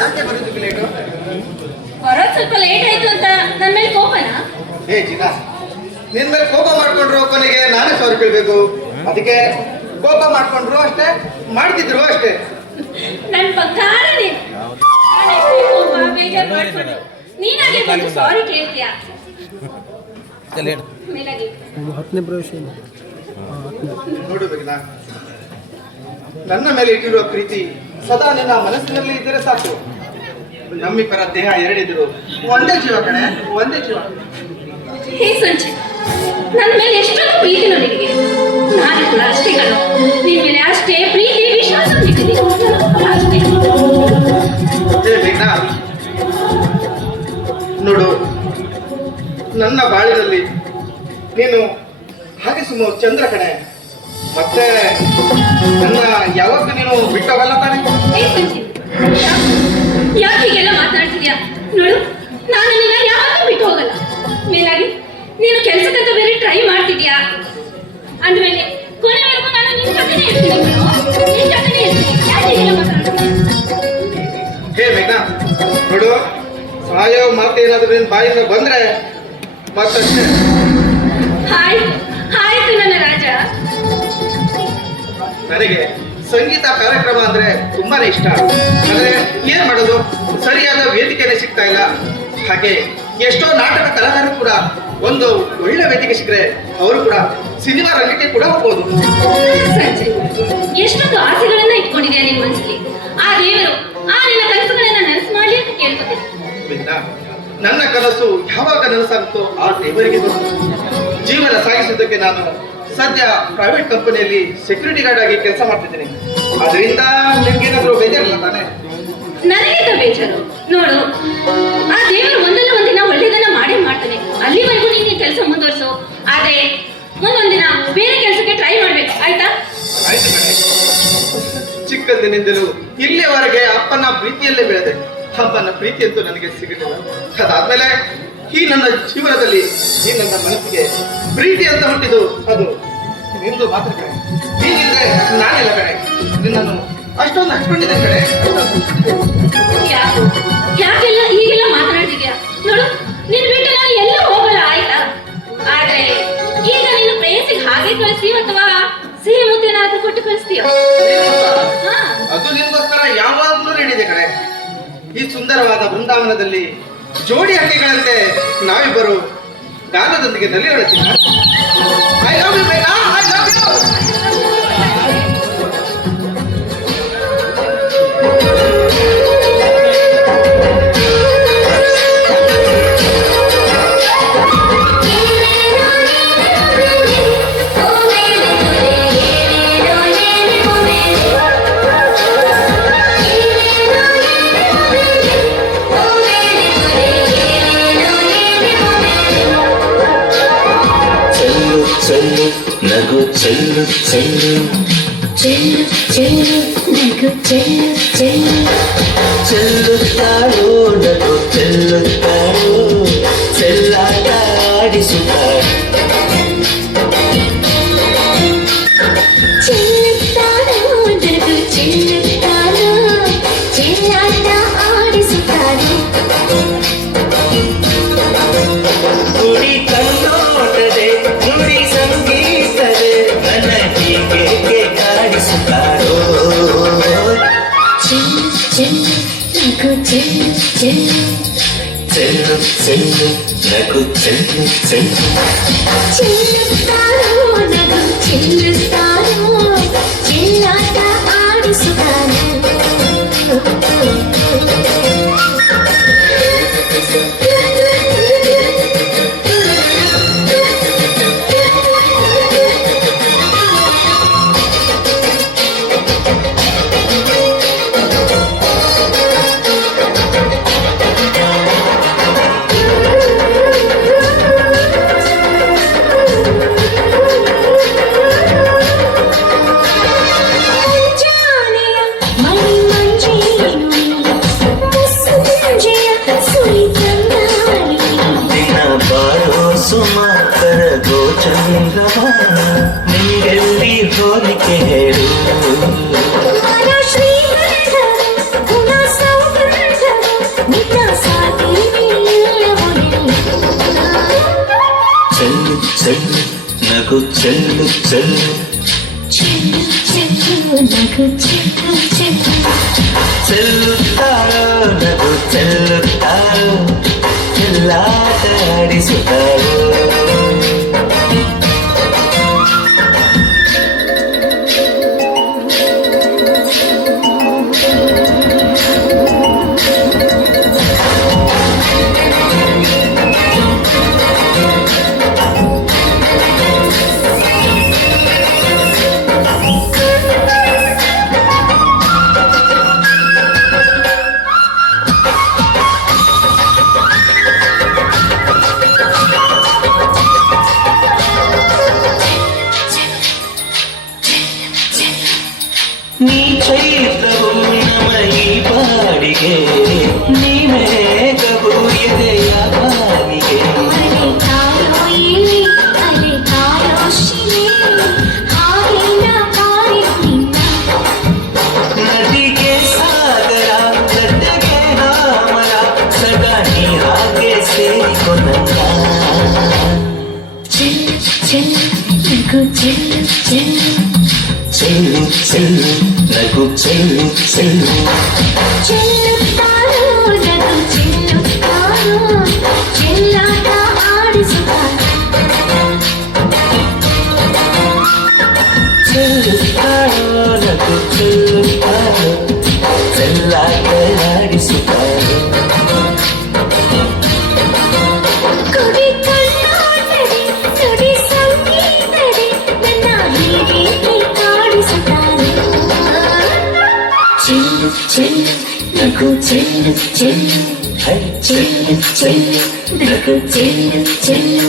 ಯಾಕೆ ಬರೋದಕ್ಕೆ ಲೇಟು? ಬರೋದು ಸ್ವಲ್ಪ ಲೇಟ್ ಆಯ್ತು ಅಂತ ನನ್ನ ಮೇಲೆ ಕೋಪನಾ? ಏ ಚಿನ್ನ, ನಿನ್ ಮೇಲೆ ಕೋಪ ಮಾಡ್ಕೊಂಡ್ರು ಕೊನೆಗೆ ನಾನೇ ಸಾರಿ ಕೇಳ್ಬೇಕು. ಅದಕ್ಕೆ ಕೋಪ ಮಾಡ್ಕೊಂಡ್ರು ಅಷ್ಟೇ, ಮಾಡ್ತಿದ್ರು ಅಷ್ಟೇ. ನನ್ ಬಂಗಾರ ನೀನು. ಕೋಪ ಬೇಜಾರು ಮಾಡ್ಕೊಂಡು ನೀನಾಗೆ ಬಂದು ಸಾರಿ ಕೇಳ್ತೀಯಾ? ಮೇಲಾಗಿ 10ನೇ ಪ್ರವೇಶ ನೋಡು ಬೇಕಿನ, ನನ್ನ ಮೇಲೆ ಇಟ್ಟಿರುವ ಪ್ರೀತಿ ಸದಾ ನಿನ್ನ ಮನಸ್ಸಿನಲ್ಲಿ ಇದ್ದರೆ ಸಾಕು. ನಮ್ಮಿಬ್ಬರ ದೇಹ ಎರಡಿದ್ರು ಒಂದೇ ಜೀವ ಕಣೆ, ಒಂದೇ ಜೀವ. ಹೇ ಸಂಜೆ, ನನ್ನ ಮೇಲೆ ಎಷ್ಟೊಂದು ಪ್ರೀತಿ ನನಗೆ. ನಾನು ಕೂಡ ಅಷ್ಟೇ ಕಣೋ, ನಿನ್ ಮೇಲೆ ಅಷ್ಟೇ ಪ್ರೀತಿ ವಿಶ್ವಾಸ ಅಷ್ಟೇ. ಬೇಕಿನ ನೋಡು, ನನ್ನ ಬಾಳಿನಲ್ಲಿ ನೀನು ಹಾಗೆ ಸುಮ್ಮ ಚಂದ್ರ ಕಣೆ. ಮತ್ತೆ ನನ್ನ ಯಾವಾಗ ನೀನು ಬಿಟ್ಟೋಗಲ್ಲ ತಾನೆ? ಹೇ ಸಂಜೆ, ಯಾಕೆ ಹೀಗೆಲ್ಲ ಮಾತನಾಡ್ತಿದ್ಯಾ? ನೋಡು, ನಾನು ನಿನ್ನ ಯಾವಾಗಲೂ ಬಿಟ್ಟು ಹೋಗಲ್ಲ. ಮೇಲಾಗಿ ನೀನು ಕೆಲಸಕ್ಕಂತ ಬೇರೆ ಟ್ರೈ ಮಾಡ್ತಿದ್ಯಾ ಅಂದ್ಮೇಲೆ ಕೊನೆವರೆಗೂ ನಾನು ನಿನ್ನ ಜೊತೆನೇ ಇರ್ತೀನಿ ಕಣೋ, ನಿನ್ನ ಜೊತೆನೇ ಇರ್ತೀನಿ. ಯಾಕೆ ಹೀಗೆಲ್ಲ ಮಾತನಾಡ್ತಿದ್ಯಾ? ಹೇ ಮೇಘನಾ, ನೋಡು, ಸಾಯೋ ಮಾತು ಏನಾದ್ರೂ ನಿನ್ನ ಬಾಯಿಂದ ಬಂದ್ರೆ ಮತ್ತಷ್ಟೇ. ಆಯ್ತು ನನ್ನ ರಾಜ. ನನಗೆ ಸಂಗೀತ ಕಾರ್ಯಕ್ರಮ ಅಂದ್ರೆ ತುಂಬಾನೇ ಇಷ್ಟ. ಆದ್ರೆ ಏನ್ ಮಾಡೋದು, ಸರಿಯಾದ ವೇದಿಕೆನೇ ಸಿಗ್ತಾ ಇಲ್ಲ. ಹಾಗೆ ಎಷ್ಟೋ ನಾಟಕ ಕಲಾಕಾರರು ಕೂಡ ಒಂದು ಒಳ್ಳೆ ವೇದಿಕೆ ಸಿಕ್ಕರೆ ಅವರು ಕೂಡ ಸಿನಿಮಾ ರಂಗಕ್ಕೆ ಕೂಡ ಹೋಗ್ಬೋದು. ಸಂಜಯ್, ಎಷ್ಟೊಂದು ಆಸೆಗಳನ್ನ ಇಟ್ಕೊಂಡಿದ್ಯಾ ನಿನ್ ಮನಸ್ಸಲ್ಲಿ. ಆ ದೇವರು ಆ ನಿನ್ನ ಕನಸುಗಳನ್ನ ನನಸು ಮಾಡ್ಲಿ ಅಂತ ಕೇಳ್ಕೊತೀನಿ. ನನ್ನ ಕನಸು ಯಾವಾಗ ನನಸಾಗುತ್ತೋ ಆ ದೇವರಿಗೆ ಗೊತ್ತು. ಜೀವನ ಸಾಗಿಸೋದಕ್ಕೆ ನಾನು ಸದ್ಯ ಪ್ರೈವೇಟ್ ಕಂಪನಿಯಲ್ಲಿ ಸೆಕ್ಯೂರಿಟಿ ಗಾರ್ಡ್ ಆಗಿ ಕೆಲಸ ಮಾಡ್ತಿದ್ದೀನಿ. ಅದರಿಂದ ನಿಮ್ಗೇನಾದ್ರೂ ಬೇಜಾರಿಲ್ಲ ತಾನೆ? ನನಗೆ ಬೇಜಾರು. ನೋಡು, ಆ ದೇವರು ಒಂದಲ್ಲ ಒಂದಿನ ಒಳ್ಳೇದನ್ನ ಮಾಡೇ ಮಾಡ್ತಾನೆ. ಅಲ್ಲಿವರೆಗೂ ನೀನು ಕೆಲಸ ಮುಂದುವರಿಸು. ಆದ್ರೆ ಮುಂದೊಂದಿನ ಬೇರೆ ಕೆಲಸಕ್ಕೆ ಟ್ರೈ ಮಾಡ್ಬೇಕು, ಆಯ್ತಾ? ಆಯ್ತು ಕಣೆ. ಚಿಕ್ಕಂದಿನಿಂದಲೂ ಇಲ್ಲಿಯವರೆಗೆ ಅಪ್ಪನ ಪ್ರೀತಿಯಲ್ಲೇ ಬೆಳೆದೆ. ಅಪ್ಪನ ಪ್ರೀತಿ ಅಂತೂ ನನಗೆ ಸಿಗಲಿಲ್ಲ. ಅದಾದ್ಮೇಲೆ ಈ ನನ್ನ ಜೀವನದಲ್ಲಿ ಈ ನನ್ನ ಮನಸ್ಸಿಗೆ ಪ್ರೀತಿ ಅಂತ ಹುಟ್ಟಿದ್ದು ಅದು ನಿಂದು ಮಾತ್ರ ಕಣೆ. ಹೀಗಿದ್ರೆ ನಾನಿಲ್ಲ ಕಣೆ, ನಿನ್ನನ್ನು ಅಷ್ಟೊಂದು ಹಚ್ಕೊಂಡಿದ್ದೆ ಕಣೆ. ಯಾಕೆಲ್ಲ ಹೀಗೆಲ್ಲ ಮಾತನಾಡ್ತಿದ್ಯಾ? ನೋಡು, ನಿನ್ ಬಿಟ್ಟು ನಾನು ಎಲ್ಲೂ ಹೋಗಲ್ಲ, ಆಯ್ತಾ? ಆದ್ರೆ ಈಗ ನೀನು ಪ್ರೇಯಸಿಗೆ ಹಾಗೆ ಕಳಿಸ್ತೀವ ಅಥವಾ ಸಿಹಿ ಮುತ್ತೇನಾದ್ರೂ ಕೊಟ್ಟು ಕಳಿಸ್ತೀಯ? ಅದು ನಿನ್ಗೋಸ್ಕರ ಯಾವಾಗ್ಲೂ ರೆಡಿದೆ ಕಣೆ. ಈ ಸುಂದರವಾದ ಬೃಂದಾವನದಲ್ಲಿ ಜೋಡಿ ಹಕ್ಕಿಗಳಂತೆ ನಾವಿಬ್ಬರು ಗಾನದೊಂದಿಗೆ ನಲಿಯೋಣ. ಐ ಲವ್ ಯು ಬೇಗ, ಐ ಲವ್ ಯು. ನಗು ಚೆಲ್ಲು ಚೆಲ್ಲು ಚೆಲ್ಲು ಚೆಲ್ಲು ನಗು ಚೆಲ್ಲು ಚೆಲ್ಲು ಚೆಲ್ಲುತ್ತಾಳೋ ನಗು ಚೆಲ್ಲುತ್ತಾಳೋ ಚೆಲ್ಲಾಟ ಆಡಿಸುತ್ತಾಳೆ. ಚೆಲ್ಲುತ್ತಾಳೋ ನಗು ಚೆಲ್ಲುತ್ತಾಳೋ ಚೆಲ್ಲಾಟ ಆಡಿಸುತ್ತಾಳೋ. ಗುಡಿ ಕಣ್ಣೋಟದೆ ನುಡಿ ಸಂಗೀತದೆ ನನ್ನ ಹೀಗೆ ಕಾಡಿಸುತ್ತಾಳೋ. ಚೆಲ್ಲು ಚೆಲ್ಲು ನಗು ಚೆಲ್ಲು ಚೆಲ್ಲು ಚೆಲ್ಲು ಚೆಲ್ಲು ನಗು ಚೆಲ್ಲು ಚೆಲ್ಲು ಚೆಲ್ಲುತ್ತಾಳೋ ನಗು ಚೆಲ್ಲುತ್ತಾಳೋ ಚೆಲ್ಲಾಟ ಆಡಿಸುತ್ತಾಳೋ. ನಗು ಚೆಲ್ಲು ಚೆಲ್ಲು ಚೆಲ್ಲು ಚೆಲ್ಲು ನಗು ಚೆಲ್ಲು ಚೆಲ್ಲು ಚೆಲ್ಲುತ್ತಾಳೋ ನಗು ಚೆಲ್ಲುತ್ತಾಳೋ ಚೆಲ್ಲಾಟ ಆಡಿಸುತ್ತಾಳೋ ನೀ ಚೈತ್ರವು ನಮೈ ಬಾಡಿಗೆ ನೀ ಮೇಘವು ಎದೆಯ ಬಾನಿಗೆ ಅಲೆ ತಾರೋ ಇಲ್ಲಿ ಅಲೆ ತಾರೋ ಶಿಲೆ ಹಾಗೆಲ್ಲ ಕಾರಿ ನಿನ್ನ ನದಿಗೆ ಸಾಗರ ಗದ್ದೆಗೆ ಹಾಮರ ಸದಾ ನೀ ಹಾಗೆ ಸೇರಿಕೊಂಡ ಚೆಲ್ಲು ಚೆಲ್ಲು ನಗು ಚೆಲ್ಲು ಚೆಲ್ಲು ಚೆಲ್ಲು ಚೆಲ್ಲು ನಗು ಚೆಲ್ಲು ಚೆಲ್ಲು ಚೆಲ್ಲುತ್ತಾರೋ ನಗು ಚೆಲ್ಲುತ್ತಾರೋ ಚೆಲ್ಲಾಟ ಆಡಿಸುತ್ತಾರೋ ಚೆಲ್ಲುತ್ತಾಳೋ ನಗು ಚೆಲ್ಲುತ್ತಾಳೋ ಚೆಲ್ಲಾಟ ಆಡಿಸುತ್ತಾಳೋ ಕುಡಿ ಕಣ್ಣಾಟದೆ ನುಡಿ ಸಂಗೀತದೆ ನನ್ನ ಹೀಗೆ ಕಾಡಿಸುತ್ತಾರೆ ಚೆಲ್ಲು ಚೆಲ್ಲು ನಗು ಚೆಲ್ಲು ಚೆಲ್ಲು ಹೈ ಚೆಲ್ಲು ಚೆಲ್ಲು ನಗು ಚೆಲ್ಲು ಚೆಲ್ಲು